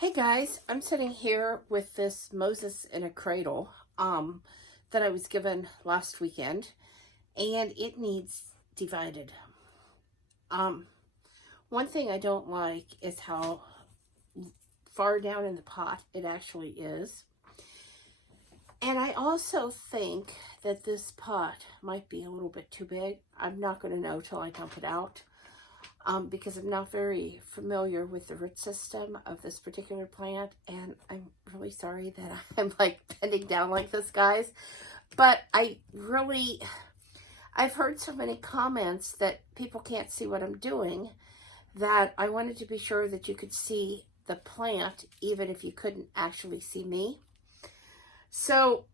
Hey guys, I'm sitting here with this Moses in a cradle that I was given last weekend, and it needs divided. One thing I don't like is how far down in the pot it actually is. And I also think that this pot might be a little bit too big. I'm not going to know till I dump it out. Because I'm not very familiar with the root system of this particular plant, and I'm really sorry that I'm like bending down like this, guys, but I've heard so many comments that people can't see what I'm doing that I wanted to be sure that you could see the plant even if you couldn't actually see me. So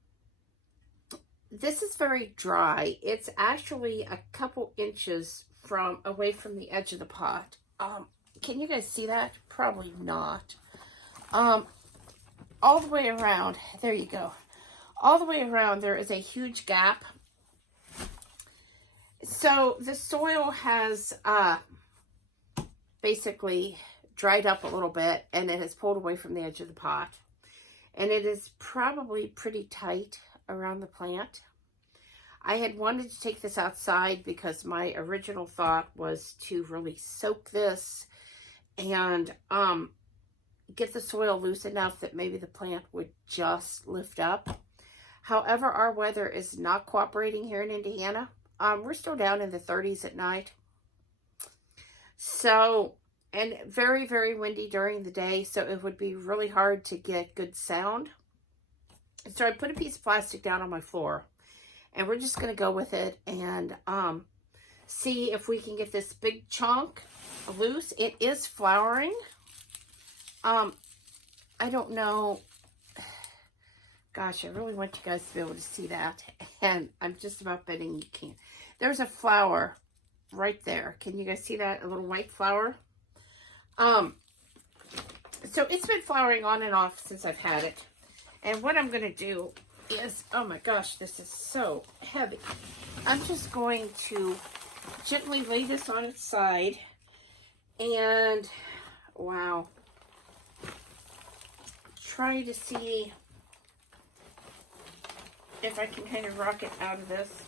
this is very dry. It's actually a couple inches away from the edge of the pot. Can you guys see that? Probably not. All the way around, there you go. All the way around there is a huge gap. So the soil has basically dried up a little bit, and it has pulled away from the edge of the pot. And it is probably pretty tight around the plant. I had wanted to take this outside because my original thought was to really soak this and get the soil loose enough that maybe the plant would just lift up. However, our weather is not cooperating here in Indiana. We're still down in the 30s at night. So, and very, very windy during the day, so it would be really hard to get good sound. So I put a piece of plastic down on my floor. And we're just going to go with it and see if we can get this big chunk loose. It is flowering. I don't know. Gosh, I really want you guys to be able to see that. And I'm just about betting you can't. There's a flower right there. Can you guys see that? A little white flower. So it's been flowering on and off since I've had it. And what I'm going to do is, oh my gosh, this is so heavy. I'm just going to gently lay this on its side and, wow, try to see if I can kind of rock it out of this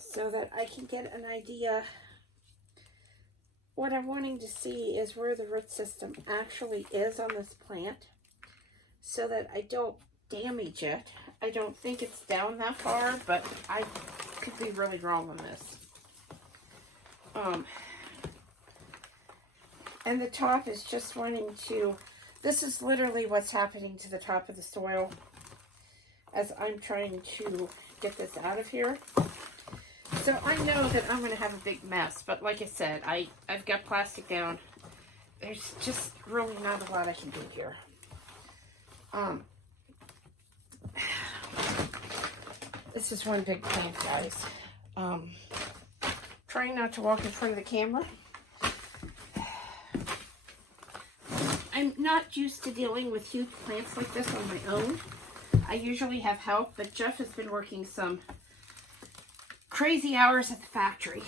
so that I can get an idea. What I'm wanting to see is where the root system actually is on this plant so that I don't damage it. I don't think it's down that far, but I could be really wrong on this. And the top is just wanting to, this is literally what's happening to the top of the soil as I'm trying to get this out of here. So I know that I'm going to have a big mess, but like I said, I've got plastic down. There's just really not a lot I can do here. This is one big plant, guys. Trying not to walk in front of the camera. I'm not used to dealing with huge plants like this on my own. I usually have help, but Jeff has been working some crazy hours at the factory.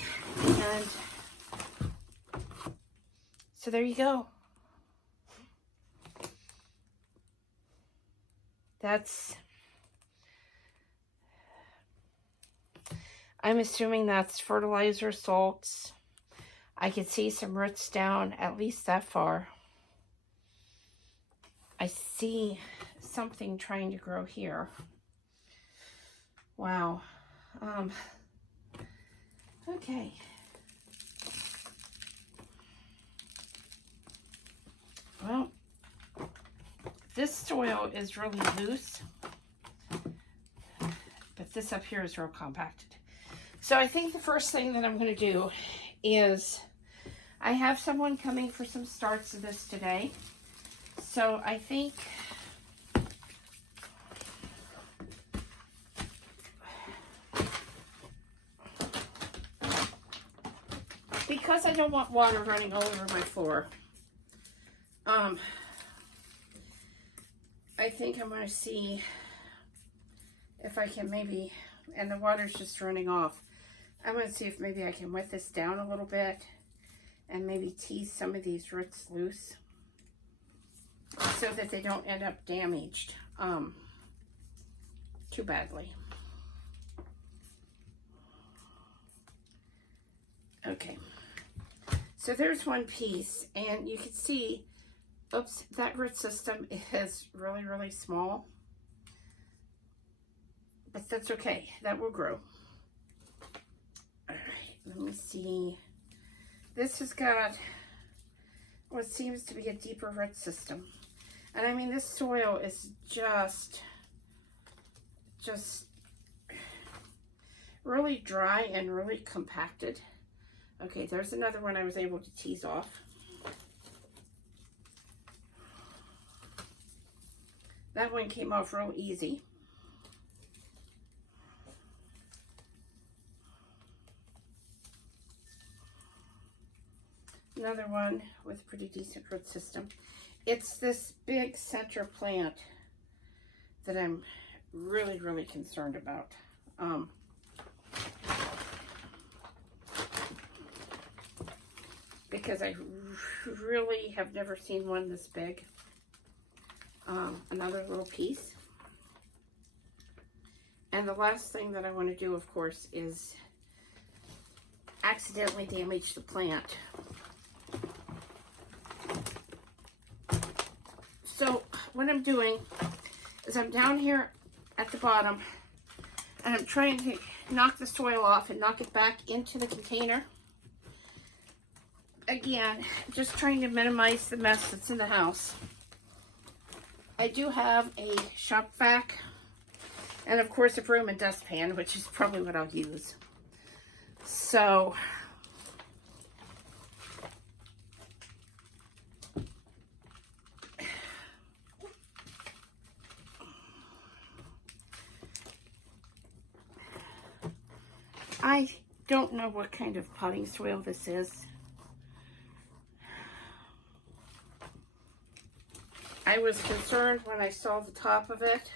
And so there you go. I'm assuming that's fertilizer, salts. I can see some roots down at least that far. I see something trying to grow here. Wow. Okay. Well, this soil is really loose, but this up here is real compacted. So I think the first thing that I'm going to do is, I have someone coming for some starts of this today. So I think because I don't want water running all over my floor, I think I'm going to see if I can maybe, and the water's just running off, I'm going to see if maybe I can wet this down a little bit and maybe tease some of these roots loose. so that they don't end up damaged too badly. Okay, so there's one piece, and you can see, oops, that root system is really, really small, but that's okay, that will grow. All right, let me see. This has got what seems to be a deeper root system. And I mean, this soil is just really dry and really compacted. Okay, there's another one I was able to tease off. That one came off real easy. Another one with a pretty decent root system. It's this big center plant that I'm really, really concerned about. Because I really have never seen one this big. Another little piece. And the last thing that I want to do, of course, is accidentally damage the plant. So what I'm doing is I'm down here at the bottom, and I'm trying to knock the soil off and knock it back into the container. Again, just trying to minimize the mess that's in the house. I do have a shop vac, and of course a broom and dustpan, which is probably what I'll use. So I don't know what kind of potting soil this is. I was concerned when I saw the top of it,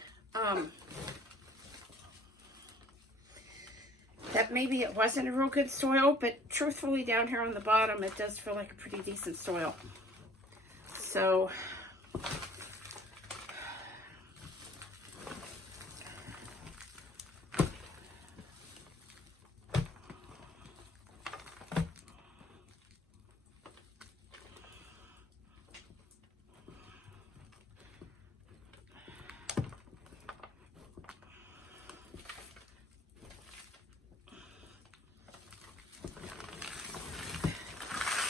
that maybe it wasn't a real good soil, but truthfully down here on the bottom, it does feel like a pretty decent soil. So,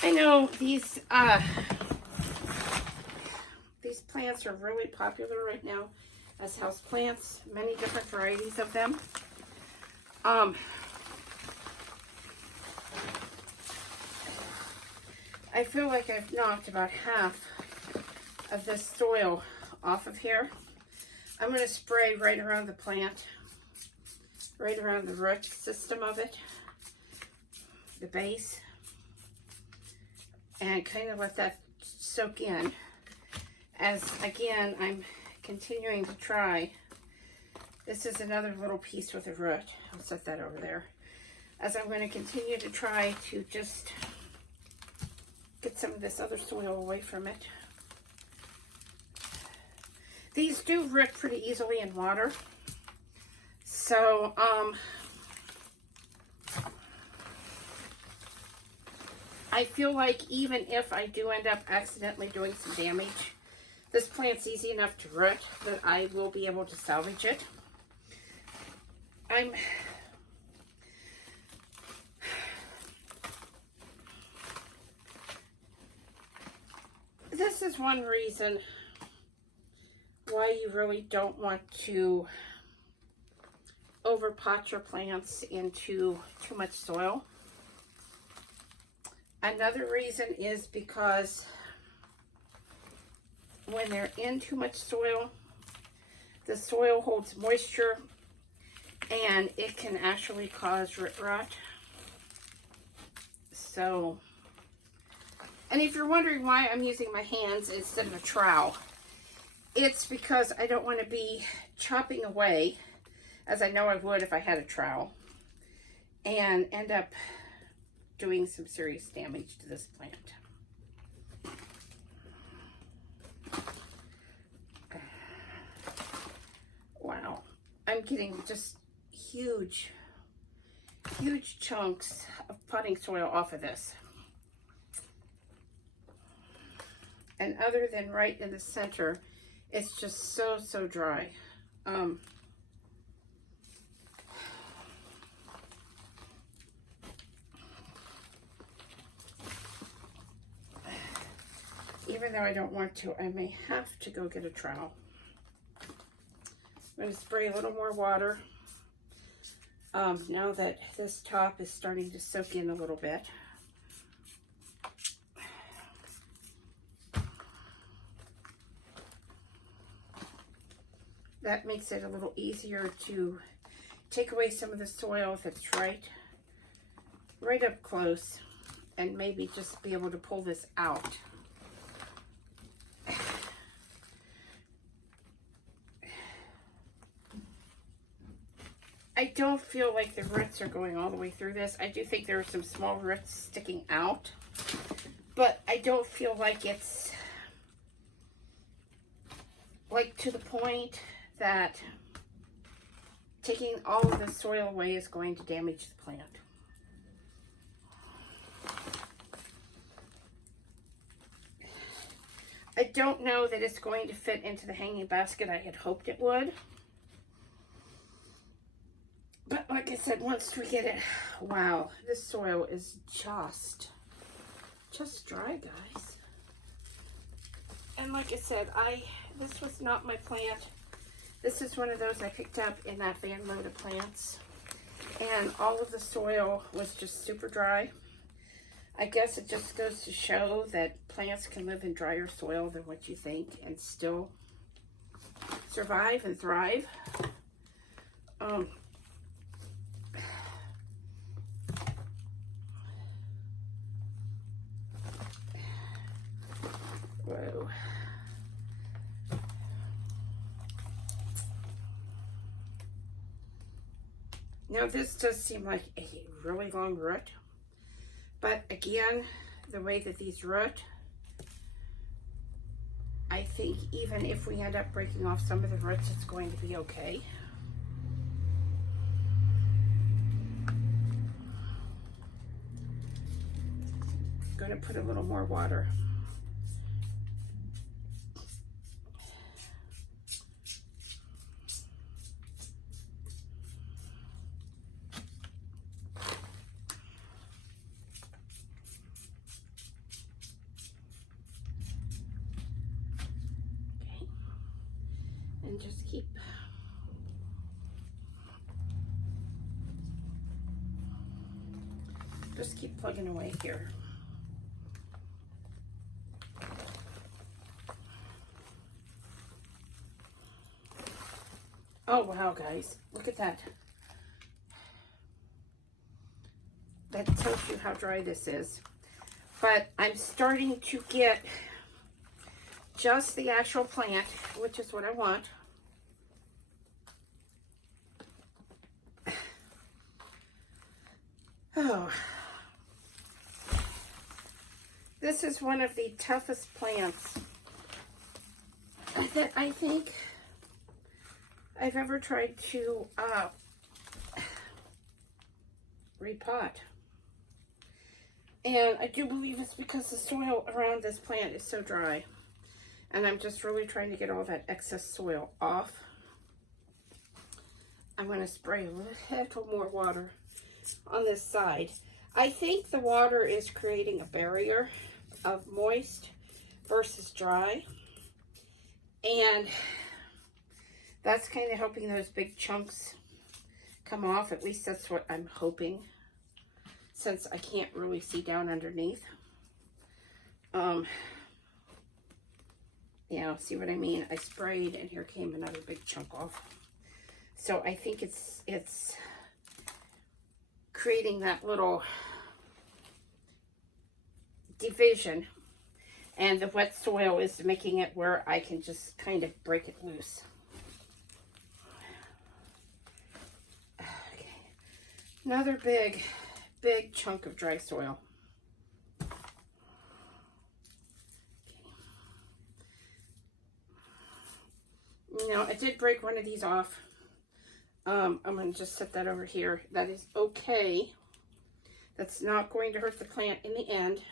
I know these plants are really popular right now as house plants, many different varieties of them. I feel like I've knocked about half of this soil off of here. I'm going to spray right around the plant, right around the root system of it, the base, and kind of let that soak in. As again, I'm continuing to try. This is another little piece with a root. I'll set that over there. As I'm going to continue to try to just get some of this other soil away from it. These do root pretty easily in water. So, I feel like even if I do end up accidentally doing some damage, this plant's easy enough to root that I will be able to salvage it. This is one reason why you really don't want to overpot your plants into too much soil. Another reason is because when they're in too much soil, the soil holds moisture and it can actually cause root rot. So, and if you're wondering why I'm using my hands instead of a trowel, it's because I don't want to be chopping away, as I know I would if I had a trowel, and end up doing some serious damage to this plant. getting just huge chunks of potting soil off of this. And other than right in the center, it's just so dry. Even though I don't want to, I may have to go get a trowel. I'm going to spray a little more water now that this top is starting to soak in a little bit. That makes it a little easier to take away some of the soil that's right up close, and maybe just be able to pull this out. I don't feel like the roots are going all the way through this. I do think there are some small roots sticking out, but I don't feel like it's like to the point that taking all of the soil away is going to damage the plant. I don't know that it's going to fit into the hanging basket I had hoped it would. But like I said, once we get it, wow, this soil is just dry, guys. And like I said, this was not my plant. This is one of those I picked up in that van load of plants. And all of the soil was just super dry. I guess it just goes to show that plants can live in drier soil than what you think and still survive and thrive. Whoa. Now this does seem like a really long root, but again, the way that these root, I think even if we end up breaking off some of the roots, it's going to be okay. I'm going to put a little more water. And just keep plugging away here. Oh wow, guys, look at that. That tells you how dry this is. But I'm starting to get just the actual plant, which is what I want. Oh, this is one of the toughest plants that I think I've ever tried to repot. And I do believe it's because the soil around this plant is so dry. And I'm just really trying to get all that excess soil off. I'm going to spray a little more water on this side. I think the water is creating a barrier of moist versus dry. And that's kind of helping those big chunks come off. At least that's what I'm hoping, since I can't really see down underneath. Yeah, see what I mean? I sprayed and here came another big chunk off. So I think it's creating that little division, and the wet soil is making it where I can just kind of break it loose. Okay, another big chunk of dry soil. Now, I did break one of these off. I'm going to just set that over here. That is okay. That's not going to hurt the plant in the end.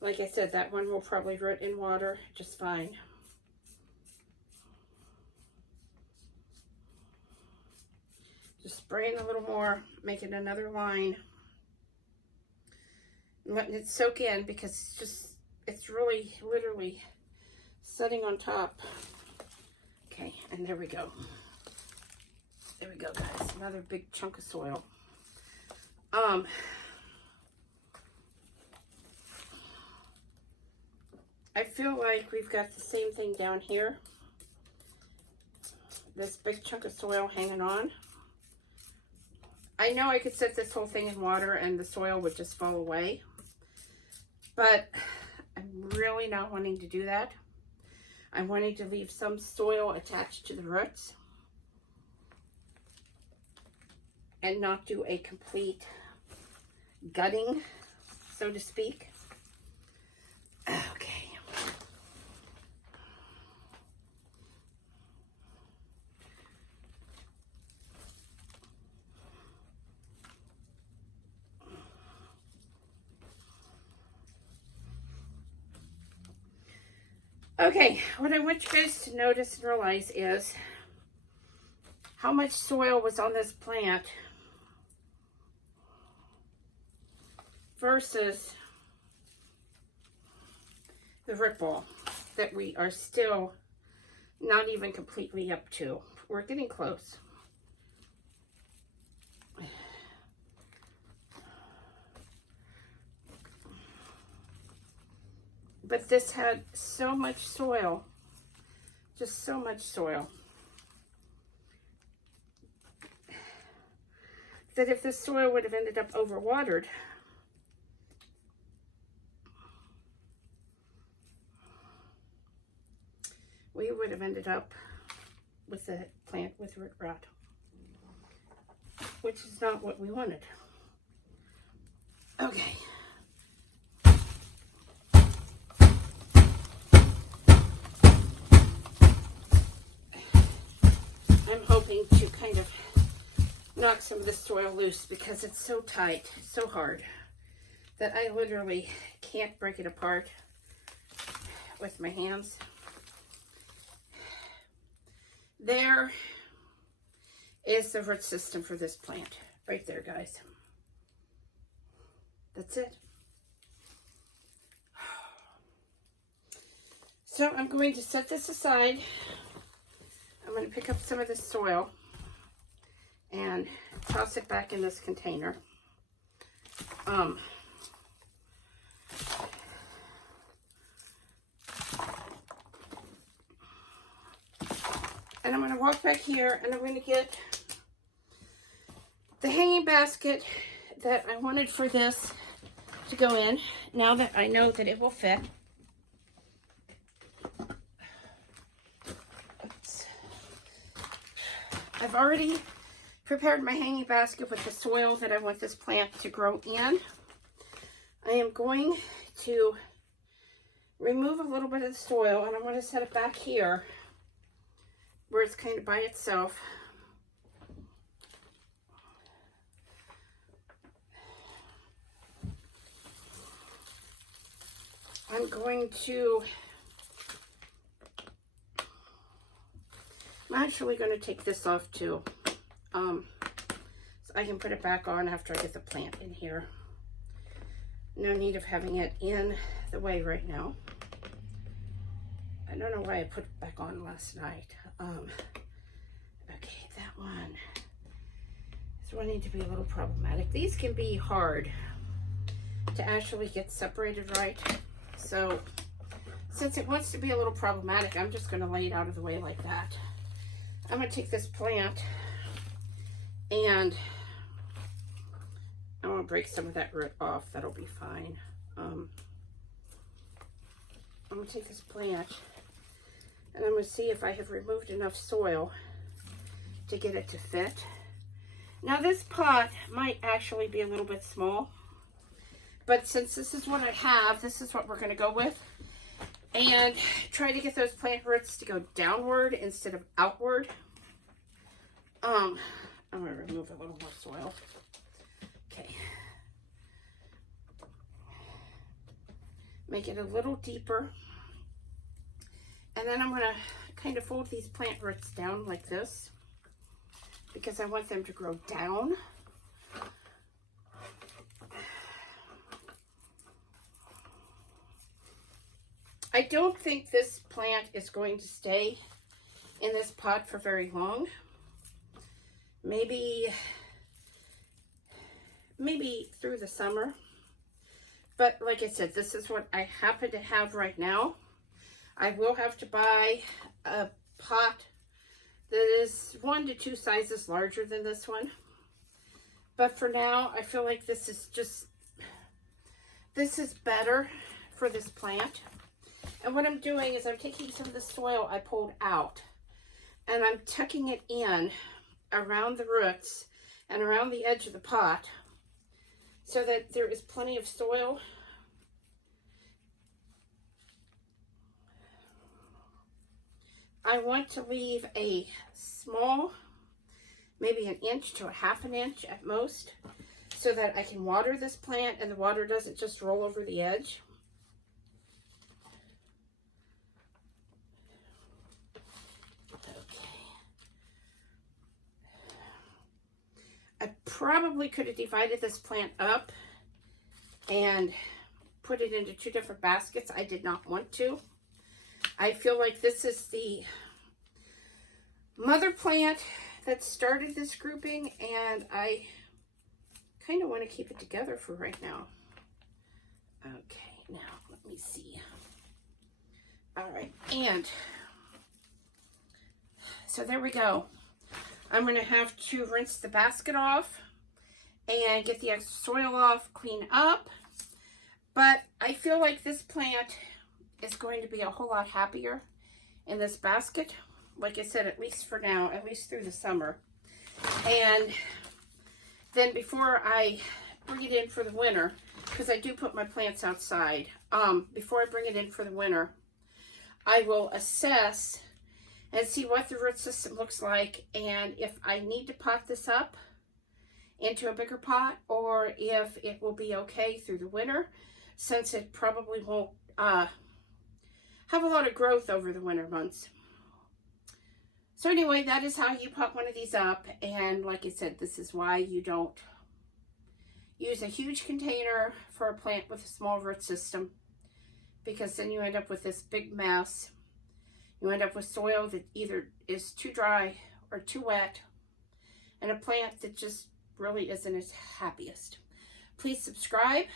Like I said, that one will probably root in water just fine. Just spraying a little more, making another line, and letting it soak in because it's really literally setting on top. Okay, and there we go. There we go, guys. Another big chunk of soil. I feel like we've got the same thing down here. This big chunk of soil hanging on. I know I could set this whole thing in water and the soil would just fall away, but I'm really not wanting to do that. I'm wanting to leave some soil attached to the roots and not do a complete gutting, so to speak. Okay. Okay, what I want you guys to notice and realize is how much soil was on this plant versus the root ball that we are still not even completely up to. We're getting close. But this had so much soil, just so much soil, that if this soil would have ended up overwatered, we would have ended up with a plant with root rot, which is not what we wanted. Okay. I'm hoping to kind of knock some of the soil loose because it's so tight, so hard, that I literally can't break it apart with my hands. There is the root system for this plant. Right there, guys. That's it. So I'm going to set this aside. I'm going to pick up some of this soil and toss it back in this container. And I'm going to walk back here and I'm going to get the hanging basket that I wanted for this to go in, now that I know that it will fit. I've already prepared my hanging basket with the soil that I want this plant to grow in. I am going to remove a little bit of the soil and I'm going to set it back here where it's kind of by itself. I'm actually going to take this off too, so I can put it back on after I get the plant in here. No need of having it in the way right now. I don't know why I put it back on last night. Okay, that one is running to be a little problematic. These can be hard to actually get separated right. So since it wants to be a little problematic, I'm just going to lay it out of the way like that. I'm going to take this plant and I'm going to break some of that root off. That'll be fine. I'm going to take this plant and I'm going to see if I have removed enough soil to get it to fit. Now this pot might actually be a little bit small, but since this is what I have, this is what we're going to go with. And try to get those plant roots to go downward instead of outward. I'm going to remove a little more soil. Okay. Make it a little deeper. And then I'm going to kind of fold these plant roots down like this because I want them to grow down. I don't think this plant is going to stay in this pot for very long. Maybe through the summer. But like I said, this is what I happen to have right now. I will have to buy a pot that is 1 to 2 sizes larger than this one. But for now, I feel like this is better for this plant. And what I'm doing is I'm taking some of the soil I pulled out and I'm tucking it in around the roots and around the edge of the pot so that there is plenty of soil. I want to leave a small, maybe 1 inch to 1/2 inch at most, so that I can water this plant and the water doesn't just roll over the edge. I probably could have divided this plant up and put it into 2 different baskets. I did not want to. I feel like this is the mother plant that started this grouping, and I kind of want to keep it together for right now. Okay, now let me see. All right, and so there we go. I'm going to have to rinse the basket off and get the extra soil off, clean up. But I feel like this plant is going to be a whole lot happier in this basket. Like I said, at least for now, at least through the summer. And then before I bring it in for the winter, because I do put my plants outside, before I bring it in for the winter, I will assess and see what the root system looks like, and if I need to pot this up into a bigger pot, or if it will be okay through the winter, since it probably won't have a lot of growth over the winter months. So anyway, that is how you pot one of these up. And like I said, this is why you don't use a huge container for a plant with a small root system, because then you end up with this big mess. You end up with soil that either is too dry or too wet, and a plant that just really isn't its happiest. Please subscribe.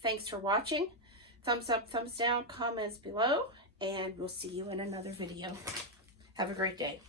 Thanks for watching. Thumbs up, thumbs down, comments below, and we'll see you in another video. Have a great day.